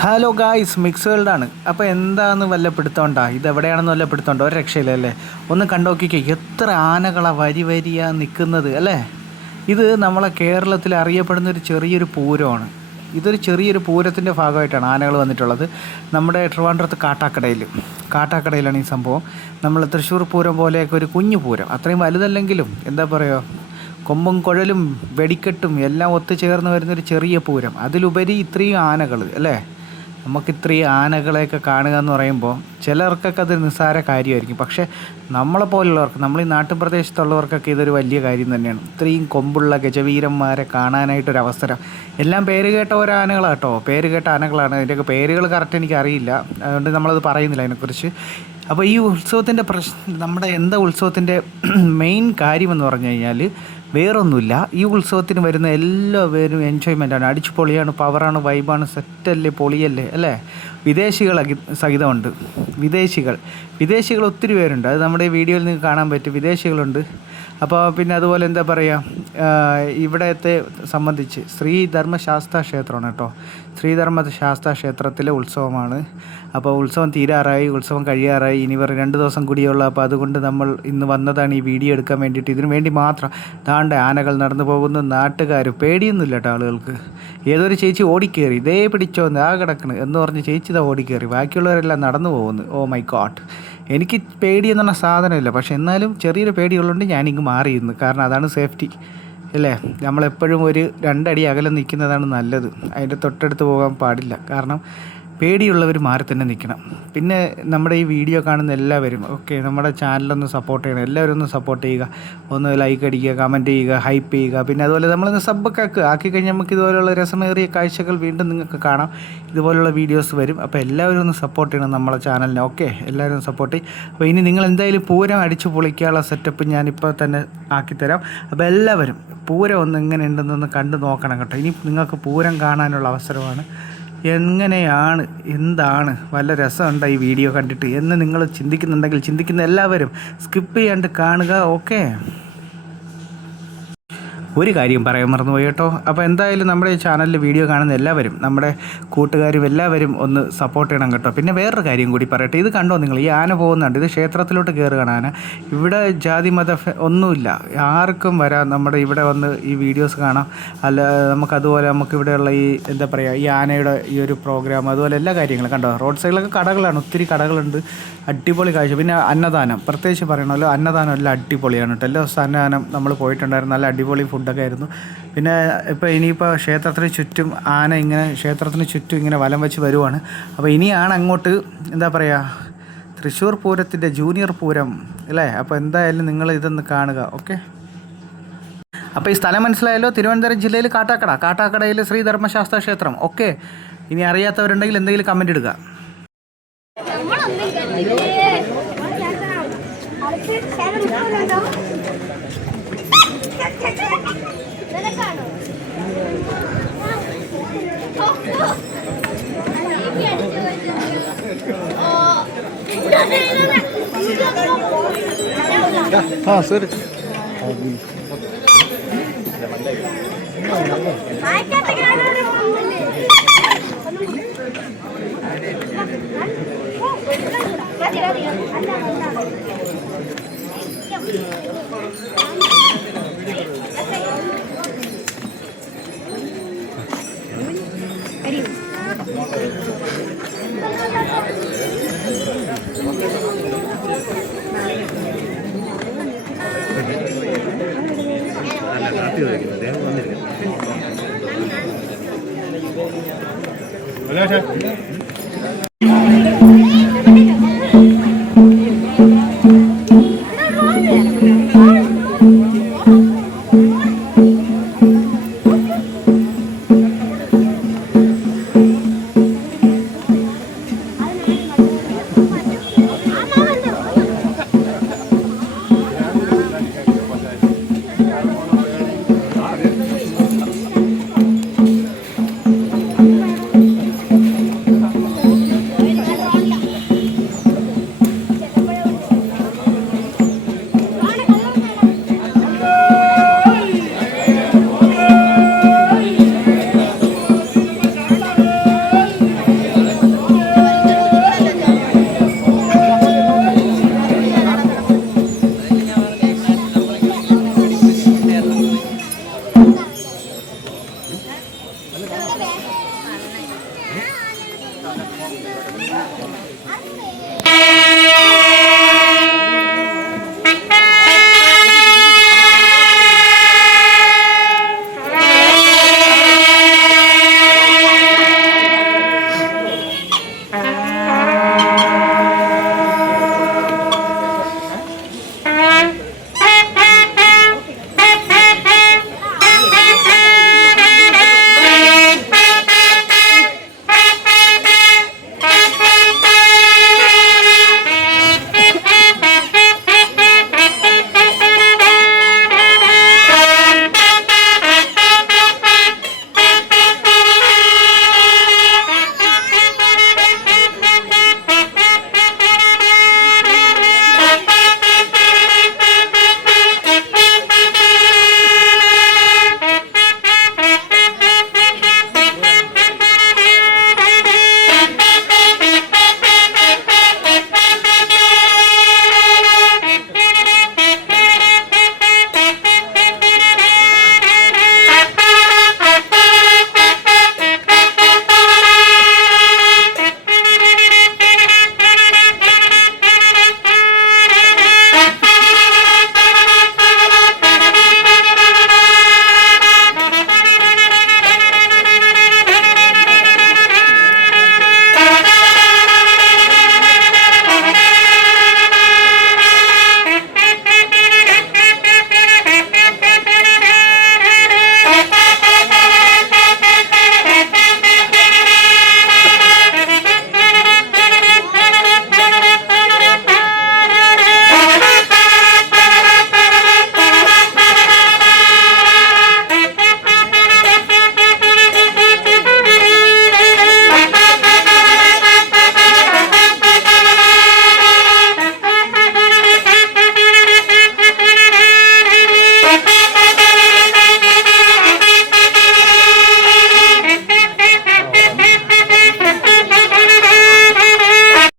Hello guys, mix വേൾഡാണ്. അപ്പോൾ എന്താണെന്ന് വല്ല പിടുത്തോണ്ടാ, ഇതെവിടെയാണെന്ന് വല്ല പിടുത്തോണ്ടോ? ഒരു രക്ഷയില്ലല്ലേ. ഒന്ന് കണ്ടോക്കിക്കേ, എത്ര ആനകളാണ് വരി വരിയാ നിൽക്കുന്നത് അല്ലേ. ഇത് നമ്മളെ കേരളത്തിൽ അറിയപ്പെടുന്ന ഒരു ചെറിയൊരു പൂരമാണ്. ഇതൊരു ചെറിയൊരു പൂരത്തിൻ്റെ ഭാഗമായിട്ടാണ് ആനകൾ വന്നിട്ടുള്ളത്. നമ്മുടെ ട്രിവാൻഡ്രത്ത് കാട്ടാക്കടയിലാണ് ഈ സംഭവം. നമ്മൾ തൃശ്ശൂർ പൂരം പോലെയൊക്കെ ഒരു കുഞ്ഞു പൂരം, അത്രയും വലുതല്ലെങ്കിലും എന്താ പറയുക, കൊമ്പും കുഴലും വെടിക്കെട്ടും എല്ലാം ഒത്തുചേർന്ന് വരുന്നൊരു ചെറിയ പൂരം. അതിലുപരി ഇത്രയും ആനകൾ അല്ലേ. നമുക്കിത്രയും ആനകളെയൊക്കെ കാണുക എന്ന് പറയുമ്പോൾ ചിലർക്കൊക്കെ അത് നിസ്സാര കാര്യമായിരിക്കും. പക്ഷേ നമ്മളെപ്പോലുള്ളവർക്ക്, നമ്മൾ ഈ നാട്ടുപ്രദേശത്തുള്ളവർക്കൊക്കെ ഇതൊരു വലിയ കാര്യം തന്നെയാണ്. ഇത്രയും കൊമ്പുള്ള ഗജവീരന്മാരെ കാണാനായിട്ടൊരവസരം. എല്ലാം പേര് കേട്ട ഓരോ ആനകളാണ് കേട്ടോ, പേര് കേട്ട ആനകളാണ്. അതിൻ്റെയൊക്കെ പേരുകൾ കറക്റ്റ് എനിക്കറിയില്ല, അതുകൊണ്ട് നമ്മളത് പറയുന്നില്ല അതിനെക്കുറിച്ച്. അപ്പോൾ ഈ ഉത്സവത്തിൻ്റെ നമ്മുടെ ഉത്സവത്തിൻ്റെ മെയിൻ കാര്യമെന്ന് പറഞ്ഞു കഴിഞ്ഞാൽ വേറൊന്നുമില്ല. ഈ ഉത്സവത്തിന് വരുന്ന എല്ലാവരും എൻജോയ്മെൻറ്റാണ്, അടിച്ചു പൊളിയാണ്, പവറാണ്, വൈബാണ്, സെറ്റല്ലേ, പൊളിയല്ലേ അല്ലേ. വിദേശികൾ സഹിതമുണ്ട്. വിദേശികൾ ഒത്തിരി പേരുണ്ട്. അത് നമ്മുടെ ഈ വീഡിയോയിൽ നിങ്ങൾക്ക് കാണാൻ പറ്റും, വിദേശികളുണ്ട്. അപ്പോൾ പിന്നെ അതുപോലെ എന്താ പറയുക, ഇവിടത്തെ സംബന്ധിച്ച് ശ്രീധർമ്മശാസ്താ ക്ഷേത്രമാണ് കേട്ടോ. ശ്രീധർമ്മശാസ്താ ക്ഷേത്രത്തിലെ ഉത്സവമാണ്. അപ്പോൾ ഉത്സവം തീരാറായി, ഉത്സവം കഴിയാറായി, ഇനി വേറെ 2 ദിവസം കൂടിയുള്ളൂ. അപ്പോൾ അതുകൊണ്ട് നമ്മൾ ഇന്ന് വന്നതാണ് ഈ വീഡിയോ എടുക്കാൻ വേണ്ടിയിട്ട്. ഇതിനു വേണ്ടി മാത്രം ദാണ്ടെ ആനകൾ നടന്നു പോകുന്ന നാട്ടുകാർ, പേടിയൊന്നുമില്ല കേട്ടോ ആളുകൾക്ക്. ഏതൊരു ചേച്ചി ഓടിക്കയറി, ഇതേ പിടിച്ചോന്ന് ആ കിടക്കണ് എന്ന് പറഞ്ഞ് ചേച്ചി ഇതാ ഓടിക്കയറി, ബാക്കിയുള്ളവരെല്ലാം നടന്നു പോകുന്നു. Oh my god. എനിക്ക് പേടിയെന്ന് പറഞ്ഞ സാധനമില്ല, പക്ഷെ എന്നാലും ചെറിയൊരു പേടിയുള്ളതുകൊണ്ട് ഞാനിങ്ങ് മാറിയിരുന്നു. കാരണം അതാണ് സേഫ്റ്റി അല്ലേ. നമ്മളെപ്പോഴും ഒരു 2 അടി അകലെ നിൽക്കുന്നതാണ് നല്ലത്. അതിൻ്റെ തൊട്ടടുത്ത് പോകാൻ പാടില്ല. കാരണം പേടിയുള്ളവർ മാറി തന്നെ നിൽക്കണം. പിന്നെ നമ്മുടെ ഈ വീഡിയോ കാണുന്ന എല്ലാവരും നമ്മുടെ ചാനലൊന്ന് സപ്പോർട്ട് ചെയ്യണം. എല്ലാവരും ഒന്ന് സപ്പോർട്ട് ചെയ്യുക, ഒന്ന് ലൈക്ക് അടിക്കുക, കമൻറ്റ് ചെയ്യുക, ഹൈപ്പ് ചെയ്യുക. പിന്നെ അതുപോലെ നമ്മളൊന്ന് സബ്ബൊക്കെ ആക്കിക്കഴിഞ്ഞാൽ നമുക്ക് ഇതുപോലെയുള്ള രസമേറിയ കാഴ്ചകൾ വീണ്ടും നിങ്ങൾക്ക് കാണാം. ഇതുപോലുള്ള വീഡിയോസ് വരും. അപ്പോൾ എല്ലാവരും ഒന്ന് സപ്പോർട്ട് ചെയ്യണം നമ്മളെ ചാനലിനെ. എല്ലാവരും സപ്പോർട്ട് ചെയ്യും. അപ്പോൾ ഇനി നിങ്ങൾ എന്തായാലും പൂരം അടിച്ചു പൊളിക്കാനുള്ള സെറ്റപ്പ് ഞാനിപ്പോൾ തന്നെ ആക്കിത്തരാം. അപ്പോൾ എല്ലാവരും പൂരം ഒന്ന് എങ്ങനെ ഉണ്ടെന്നൊന്ന് കണ്ടു നോക്കണം കേട്ടോ. ഇനി നിങ്ങൾക്ക് പൂരം കാണാനുള്ള അവസരമാണ്. എങ്ങനെയാണ്, എന്താണ്, വല്ല രസമുണ്ടോ ഈ വീഡിയോ കണ്ടിട്ട് എന്ന് നിങ്ങൾ ചിന്തിക്കുന്നുണ്ടെങ്കിൽ, ചിന്തിക്കുന്ന എല്ലാവരും സ്കിപ്പ് ചെയ്യാണ്ട് കാണുക. ഒരു കാര്യം പറയാൻ മറന്നുപോയി കേട്ടോ. അപ്പോൾ എന്തായാലും നമ്മുടെ ഈ ചാനലിൽ വീഡിയോ കാണുന്ന എല്ലാവരും, നമ്മുടെ കൂട്ടുകാരും എല്ലാവരും ഒന്ന് സപ്പോർട്ട് ചെയ്യണം കേട്ടോ. പിന്നെ വേറൊരു കാര്യം കൂടി പറയട്ടെ. ഇത് കണ്ടോ നിങ്ങൾ, ഈ ആന പോകുന്നുണ്ട്, ഇത് ക്ഷേത്രത്തിലോട്ട് കയറുകയാണ് ആന. ഇവിടെ ജാതി മത ഒന്നുമില്ല, ആർക്കും വരാം. നമ്മുടെ ഇവിടെ വന്ന് ഈ വീഡിയോസ് കാണാം. അല്ല നമുക്കതുപോലെ നമുക്കിവിടെയുള്ള ഈ എന്താ പറയുക, ഈ ആനയുടെ ഈ ഒരു പ്രോഗ്രാം, അതുപോലെ എല്ലാ കാര്യങ്ങളും കണ്ടോ. റോഡ് സൈഡിലൊക്കെ കടകളാണ്, ഒത്തിരി കടകളുണ്ട്, അടിപൊളി കാഴ്ച. പിന്നെ അന്നദാനം പ്രത്യേകിച്ച് പറയണമല്ലോ, അന്നദാനം എല്ലാം അടിപൊളിയാണ് കേട്ടോ. എല്ലാ ദിവസവും അന്നദാനം നമ്മൾ പോയിട്ടുണ്ടായിരുന്നു, നല്ല അടിപൊളി ഫുഡൊക്കെ ആയിരുന്നു. പിന്നെ ഇനിയിപ്പോൾ ക്ഷേത്രത്തിന് ചുറ്റും ആന ഇങ്ങനെ ക്ഷേത്രത്തിന് ചുറ്റും ഇങ്ങനെ വലം വെച്ച് വരുവാണ്. അപ്പോൾ ഇനിയാണ് അങ്ങോട്ട് എന്താ പറയുക, തൃശ്ശൂർ പൂരത്തിൻ്റെ ജൂനിയർ പൂരം അല്ലേ. അപ്പോൾ എന്തായാലും നിങ്ങൾ ഇതൊന്ന് കാണുക. അപ്പോൾ ഈ സ്ഥലം മനസ്സിലായല്ലോ, തിരുവനന്തപുരം ജില്ലയിൽ കാട്ടാക്കടയിൽ ശ്രീധർമ്മശാസ്താ ക്ഷേത്രം. ഇനി അറിയാത്തവരുണ്ടെങ്കിൽ എന്തെങ്കിലും കമൻ്റ് ഇടുക. സോറി. വരുന്നത്.